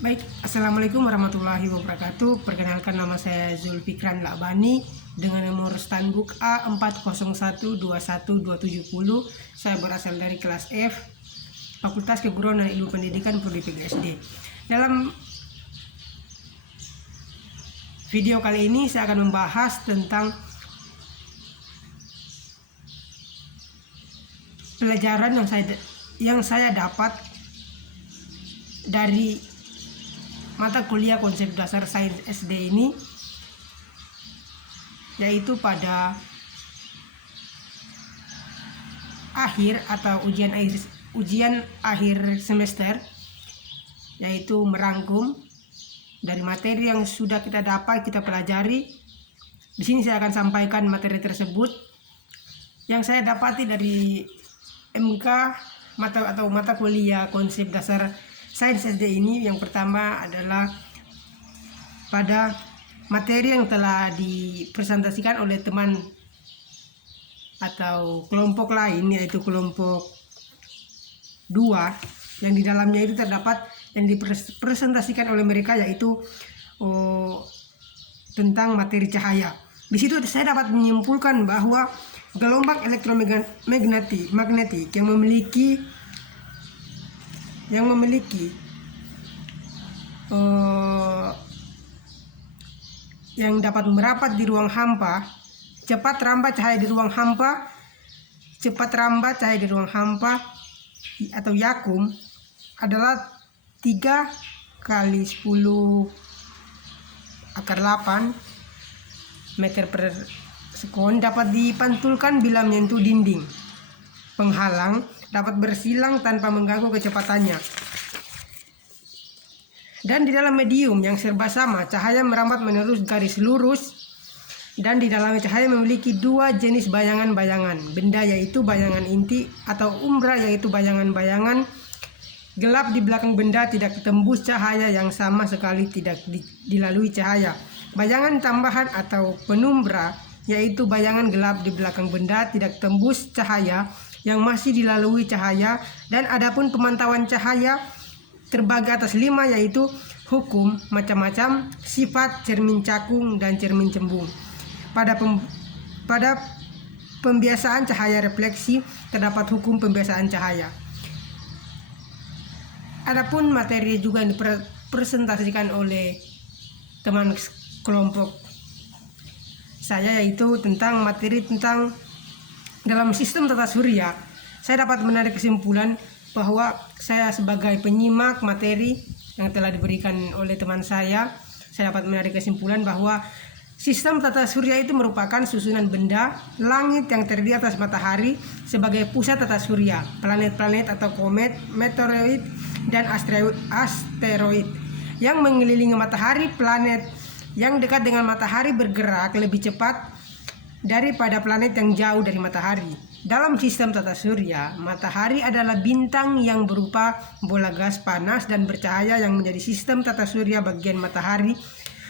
Baik, Assalamualaikum warahmatullahi wabarakatuh. Perkenalkan, nama saya Zulfikran Lakbani dengan nomor standbook A401212770. Saya berasal dari kelas F, Fakultas Keguruan dan Ilmu Pendidikan Prodi PGSD. Dalam video kali ini saya akan membahas tentang pelajaran yang saya dapat dari mata kuliah konsep dasar sains SD ini, yaitu pada akhir atau ujian akhir semester, yaitu merangkum dari materi yang sudah kita dapat kita pelajari. Di sini saya akan sampaikan materi tersebut yang saya dapati dari MK mata kuliah konsep dasar sains SD ini. Yang pertama adalah pada materi yang telah dipresentasikan oleh teman atau kelompok lain, yaitu kelompok 2, yang di dalamnya itu terdapat yang dipresentasikan oleh mereka, yaitu tentang materi cahaya. Di situ saya dapat menyimpulkan bahwa gelombang elektromagnetik yang memiliki yang dapat merapat di ruang hampa, cepat rambat cahaya di ruang hampa atau yakum adalah 3×10⁸ meter per sekon, dapat dipantulkan bila menyentuh dinding penghalang, dapat bersilang tanpa mengganggu kecepatannya. Dan di dalam medium yang serba sama, cahaya merambat menerus garis lurus, dan di dalamnya cahaya memiliki dua jenis bayangan-bayangan benda, yaitu bayangan inti atau umbra, yaitu bayangan-bayangan gelap di belakang benda tidak tembus cahaya yang sama sekali tidak dilalui cahaya. Bayangan tambahan atau penumbra, yaitu bayangan gelap di belakang benda tidak tembus cahaya yang masih dilalui cahaya. Dan adapun pemantauan cahaya terbagi atas 5, yaitu hukum macam-macam, sifat, cermin cakung, dan cermin cembung. Pada pembiasaan cahaya refleksi terdapat hukum pembiasaan cahaya. Adapun materi juga yang dipresentasikan oleh teman kelompok saya, yaitu tentang materi tentang dalam sistem tata surya. Saya dapat menarik kesimpulan bahwa saya sebagai penyimak materi yang telah diberikan oleh teman saya dapat menarik kesimpulan bahwa sistem tata surya itu merupakan susunan benda langit yang terdiri atas matahari sebagai pusat tata surya, planet-planet atau komet, meteoroid, dan asteroid yang mengelilingi matahari. Planet yang dekat dengan matahari bergerak lebih cepat daripada planet yang jauh dari matahari. Dalam sistem tata surya, matahari adalah bintang yang berupa bola gas panas dan bercahaya. Yang menjadi sistem tata surya bagian matahari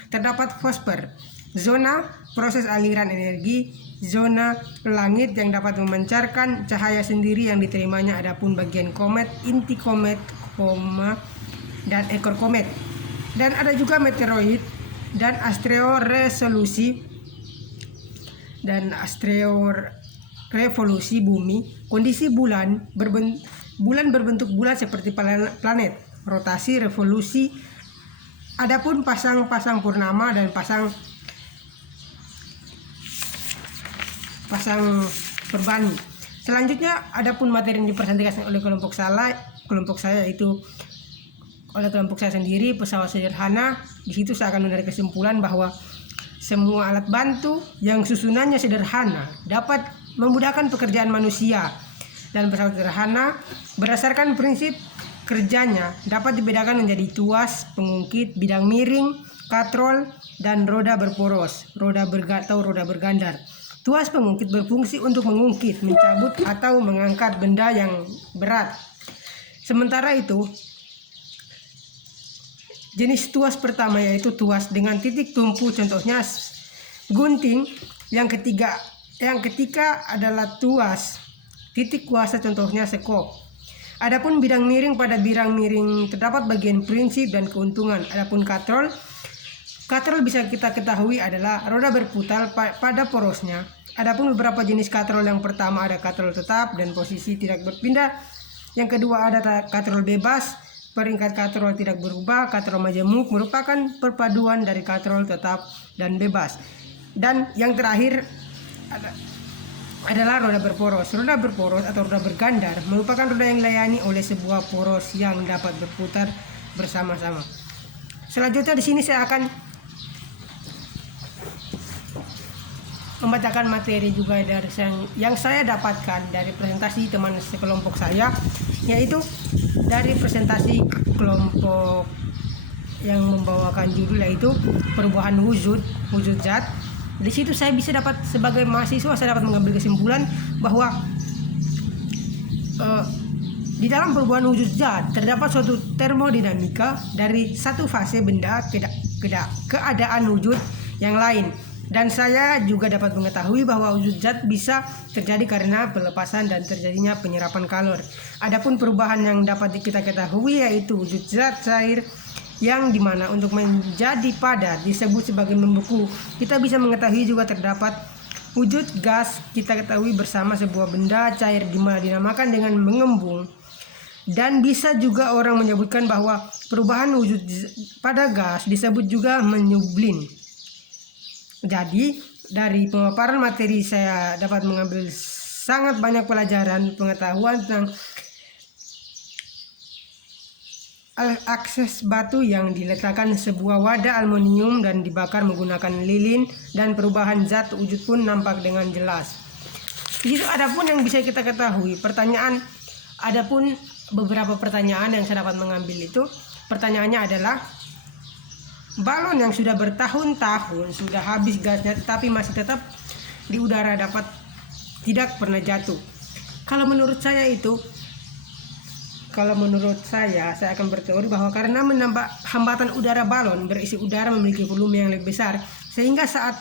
terdapat fosfer, zona proses aliran energi, zona langit yang dapat memancarkan cahaya sendiri yang diterimanya. Adapun bagian komet, inti komet, dan ekor komet. Dan ada juga meteoroid dan revolusi bumi. Kondisi bulan berbentuk bulat seperti planet, rotasi, revolusi. Adapun pasang purnama dan pasang perbani. Selanjutnya, adapun materi yang dipresentasikan oleh kelompok saya, yaitu oleh kelompok saya sendiri, pesawat sederhana. Di situ saya akan menarik kesimpulan bahwa semua alat bantu yang susunannya sederhana dapat memudahkan pekerjaan manusia, dan pesawat sederhana berdasarkan prinsip kerjanya dapat dibedakan menjadi tuas, pengungkit, bidang miring, katrol, dan roda berporos, roda bergandar. Tuas pengungkit berfungsi untuk mengungkit, mencabut, atau mengangkat benda yang berat. Sementara itu, jenis tuas pertama yaitu tuas dengan titik tumpu, contohnya gunting. Yang ketiga adalah tuas titik kuasa, contohnya sekop. Adapun bidang miring, pada bidang miring terdapat bagian prinsip dan keuntungan. Adapun katrol bisa kita ketahui adalah roda berputar pada porosnya. Adapun beberapa jenis katrol, yang pertama ada katrol tetap dan posisi tidak berpindah. Yang kedua ada katrol bebas, peringkat katrol tidak berubah. Katrol majemuk merupakan perpaduan dari katrol tetap dan bebas. Dan yang terakhir adalah roda berporos. Roda berporos atau roda bergandar merupakan roda yang dilayani oleh sebuah poros yang dapat berputar bersama-sama. Selanjutnya di sini saya akan membacakan materi juga dari yang saya dapatkan dari presentasi teman sekelompok saya, yaitu dari presentasi kelompok yang membawakan judul yaitu perubahan wujud zat. Di situ saya bisa dapat, sebagai mahasiswa saya dapat mengambil kesimpulan bahwa di dalam perubahan wujud zat terdapat suatu termodinamika dari satu fase benda ke keadaan wujud yang lain. Dan saya juga dapat mengetahui bahwa wujud zat bisa terjadi karena pelepasan dan terjadinya penyerapan kalor. Adapun perubahan yang dapat kita ketahui yaitu wujud zat cair, yang dimana untuk menjadi padat disebut sebagai membeku. Kita bisa mengetahui juga terdapat wujud gas, kita ketahui bersama sebuah benda cair dimana dinamakan dengan mengembung. Dan bisa juga orang menyebutkan bahwa perubahan wujud pada gas disebut juga menyublin. Jadi dari pemaparan materi saya dapat mengambil sangat banyak pelajaran pengetahuan tentang akses batu yang diletakkan sebuah wadah aluminium dan dibakar menggunakan lilin, dan perubahan zat wujud pun nampak dengan jelas. Itu adapun yang bisa kita ketahui. Adapun beberapa pertanyaan yang saya dapat mengambil itu, pertanyaannya adalah balon yang sudah bertahun-tahun sudah habis gasnya tetapi masih tetap di udara tidak pernah jatuh. Kalau menurut saya saya akan berteori bahwa karena menambah hambatan udara, balon berisi udara memiliki volume yang lebih besar sehingga saat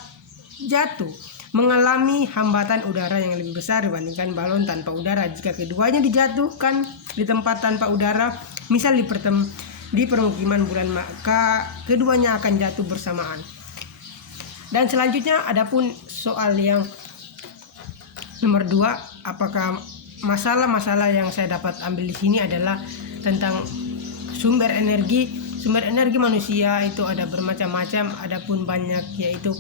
jatuh mengalami hambatan udara yang lebih besar dibandingkan balon tanpa udara. Jika keduanya dijatuhkan di tempat tanpa udara, misal di permukiman bulan, maka keduanya akan jatuh bersamaan. Dan selanjutnya adapun soal yang nomor 2, apakah masalah-masalah yang saya dapat ambil di sini adalah tentang sumber energi. Sumber energi manusia itu ada bermacam-macam, adapun banyak yaitu